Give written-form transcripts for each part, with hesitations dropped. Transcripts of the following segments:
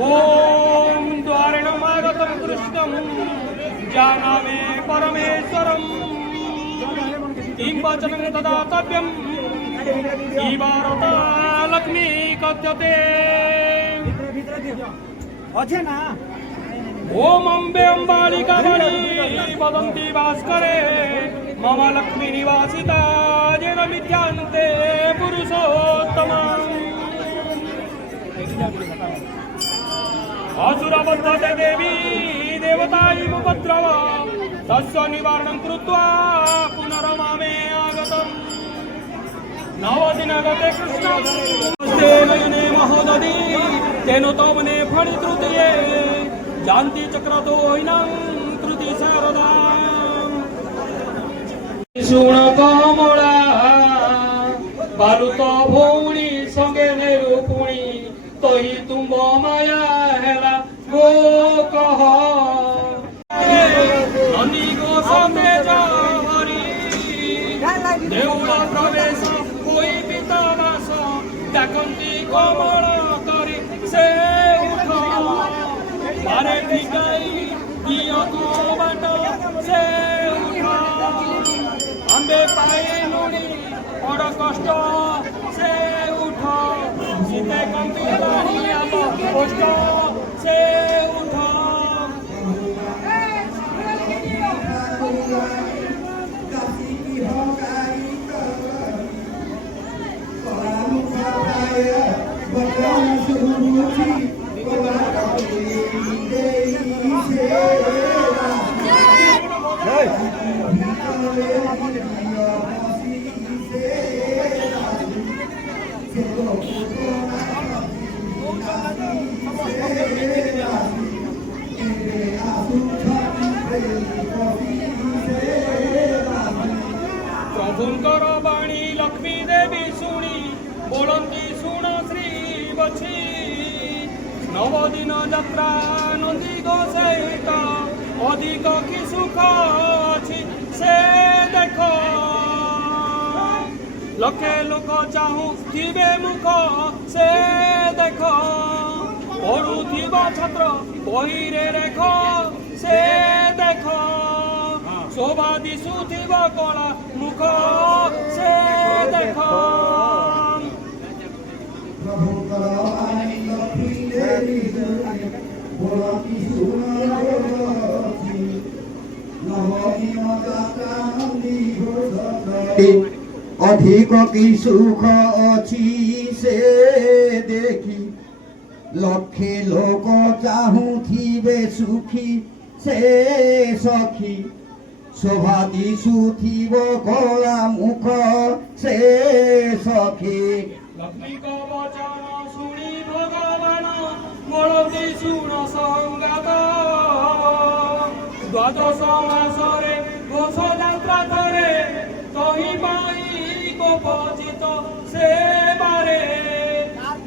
ओम द्वारिणमागतं कृष्णं जानामि परमेश्वरं किं वचनं तदातव्यं लक्ष्मी कथ्यते ओम अम्बे अम्बालिका बली वदन्ति भास्करे मम लक्ष्मी निवासिता येन विद्यन्ते पुरुषोत्तमम् असुरबद्धते देवी देवतायमुपद्रव तस्य निवारणं कृत्वा पुनरमामे आगतम् नवदिनगते कृष्णस्ते नयने महोदधी तेन तमने फणितृतीये जानती चक्रतो हैनं कृति शारदा शुण कमला बालुत भौणी संगे निरूपुणी तही तुम माया हेला गो कह नंदी गो समे जावरी देउल प्रवेश कोई पिता वास डाकंती कमल करी से उठ मारे टिकाई दियो को बाट से उठ अम्बे पाइलुनी बड़ कष्ट से उठ सीते कंपिला कष्ट से उठ प्रभुंकर बाणी लक्ष्मी देवी शुणी बोलती शुण श्री बछी नवदिन यात्रा नंदी गोसहित अधिक कि सुख अच्छी से देख लक्षे लोक चाहू थिबे मुख से देख पढ़ुथिबा छात्र बहिरे रेख से देख शोभा दिशुथिबा कला मुख से देख अधिक कि सुख अच्छी से देखी लक्षे लोक चाहूथिबे सुखी से सखी शोभा दिशुथिब कला मुख से सखी लक्ष्मी को वचन शुणी भगवान बोलती शुण संगात द्वादश मासरे घोष यात्रा करे तही पाई गोपचित से बारे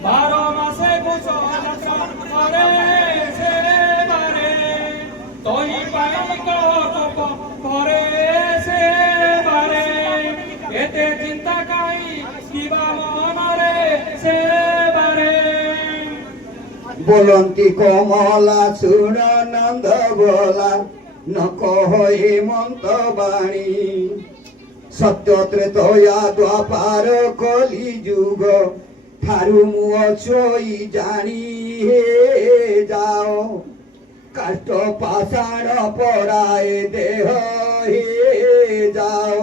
12 मासे घोष यात्रा करे से बारे तही पाई गोप करे से बारे एते चिंता काई किबा मनरे से बारे बोलती कमला सुर नंद बोला न कह हेमंत बाणी सत्य त्रेतया द्वापार कली जुग थारु मुह छोई जानी हे जाओ काष्ट पाषाण पराए देह हे जाओ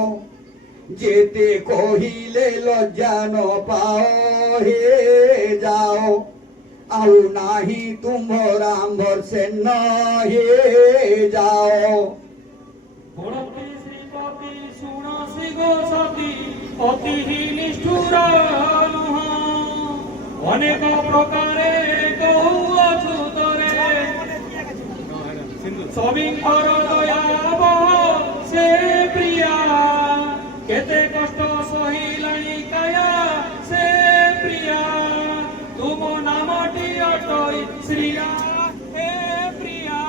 जेते कहिले लज्जा न पाओ हे जाओ ଆଉ ନାହିଁ ତୁମ୍ଭର ଆମ୍ଭର ସେ ନହେ ଯାଅ। ପଡ଼ୋଶୀ ଶ୍ରୀପତି ଶୁଣ ଶ୍ରୀ ଗୋ ସତୀ ଅତି ନିଷ୍ଠୁର ନୁହଁ ଅନେକ ପ୍ରକାରେ କହୁଅଛୁ ତୋରେ ସବିଙ୍କର ଦୟାବହ ସେ ପ୍ରିୟା କେତେ କଷ୍ଟ ସହିଲାଣି କାୟା ସେ ପ୍ରିୟା ତୁମ ନାମଟି ଅଟଇ ଶ୍ରୀୟା ହେ ପ୍ରିୟା।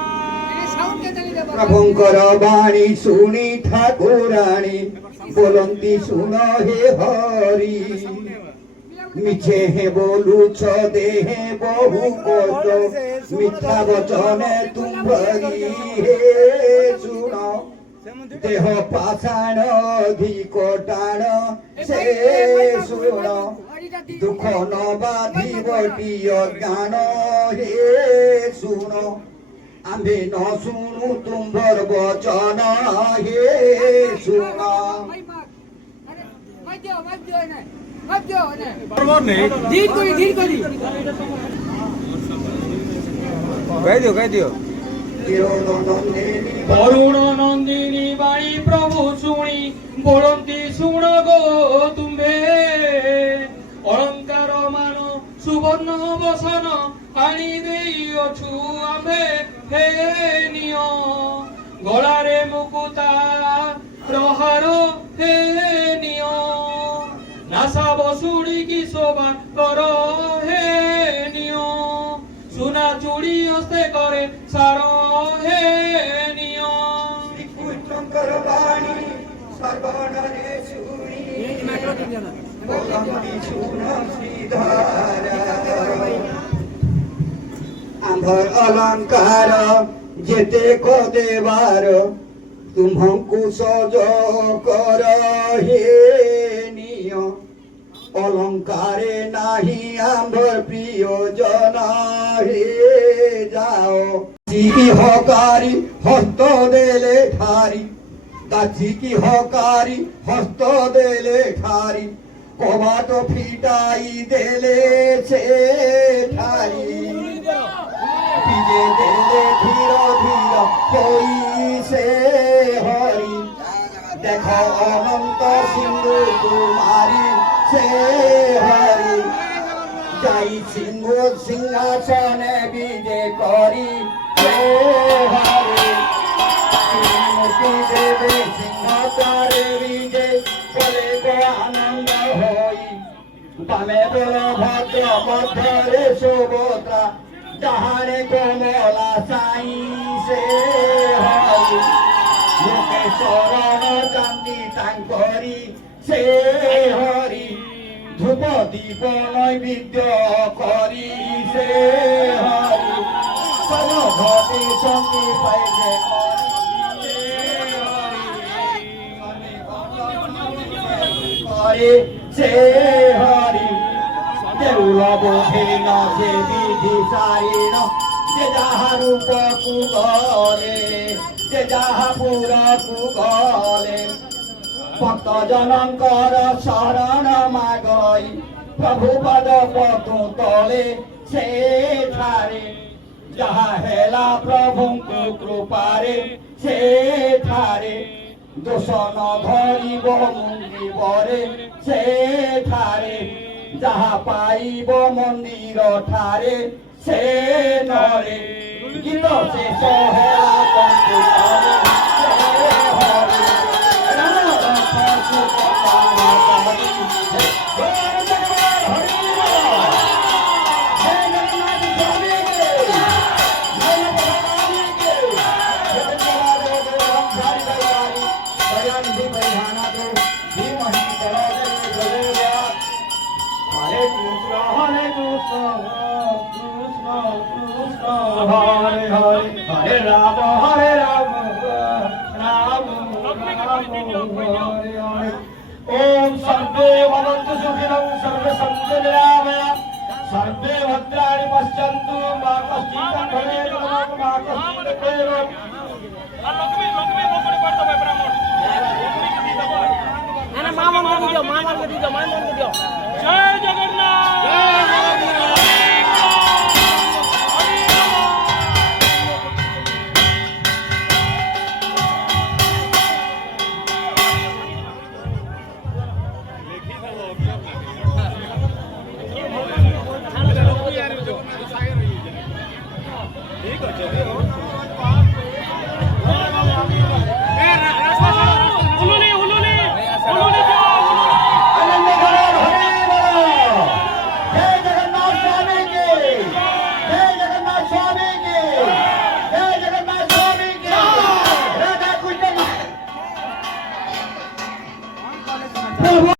ପ୍ରଭୁଙ୍କର ବାଣୀ ଶୁଣି ଠାକୁରାଣୀ ବୋଲନ୍ତି ଶୁଣ ହେ ହରି ମିଛେ হে ବୋଲୁଛ ଦେହେ ବହୁ କଷ୍ଟ ମିଥ୍ୟା ବଚନେ ତୁମ୍ଭରି হে ଶୁଣ ଦେହ ପାଷାଣ ଅଧିକ ଟାଣ ସେ ଶୁଣ ଦୁଃଖ ନ ବାଧିବ ଅଜ୍ଞାନ হে ଶୁଣ ଆମ୍ଭେ ନ ଶୁଣୁ ତୁମ୍ଭର ବଚନ হে ଶୁଣ। অরুণ নন্দিনী বাণী প্রভু শুনি বলন্তি শুণ গো তুম্ভে অলঙ্কার মান সুবর্ণ বসন আনি দেইଅଛୁ আম্ভে হে নিয় গলারে মুকুতা প্রহার হে নিয় নাসা বসুড়ি কি শোভা কর হে নিয় সোনা চুড়ি হস্তে করে সার হে নিয়। শ্রীপুত্রঙ্কর বাণী সর্বনরে শুনি বলন্তি শুণ শ্রীধরা আম্ভর অলঙ্কার যেতে কদেবার তুম্ভଙ୍କୁ সজ কর হে নিয় অলঙ্কারে নাহি আম্ভর প্রিয়জন হে যাও। কি হকারি হস্ত দেলে ঠারি কাছি কি হকারি হস্ত দেলে ঠারি কবাট ফিটাই দেলে সে ঠারি পিজে দেলে ধীর ধীর হই সে হরি দেখ অনন্ত সিন্ধু কুমারী সে হরি যাই সিংহ সিংহাসনে বিজে করি সে হরি মুক্তি দেবে সিংহতারে বিজে বলে গো আনন্দ হই বামে বলভদ্র মধ্যরে সুভদ্রা ডাহারে কমলা সাই সে হরি লোকে শরণ চান্দি তাঙ্করি সে হরি ধূপ দীপ নৈবেদ্য করি সে হরি সর্বভূতে সঙ্গী পাইছে করে সে হরি দেউল বোধেন সে বিধি সারিণ যে যাহা রূপকু গলে যে যাহা পুরকু গলে ভক্ত জনঙ্কর শরণ মাগই প্রভু পদ পতু তলে সেঠারে যাহা হেলা প্রভুଙ୍କୁ কৃপারে সেঠারে দোষ ন ধরিব মুন্দিবরে সেঠারে যাহা পাইব মন্দির ঠারে সে নরে গীত শেষ হেলা কঙ্কুতরে সে হরে Hare Hare Hare Rama Ram Hare Hare Om Sarve Bhavantu Sukhinam Sarve Santu Niramaya Sarve Bhadrani Paschyantu Ma Kaschita Bhavet Ma Kaschita Bhavet জয় জগন্নাথ।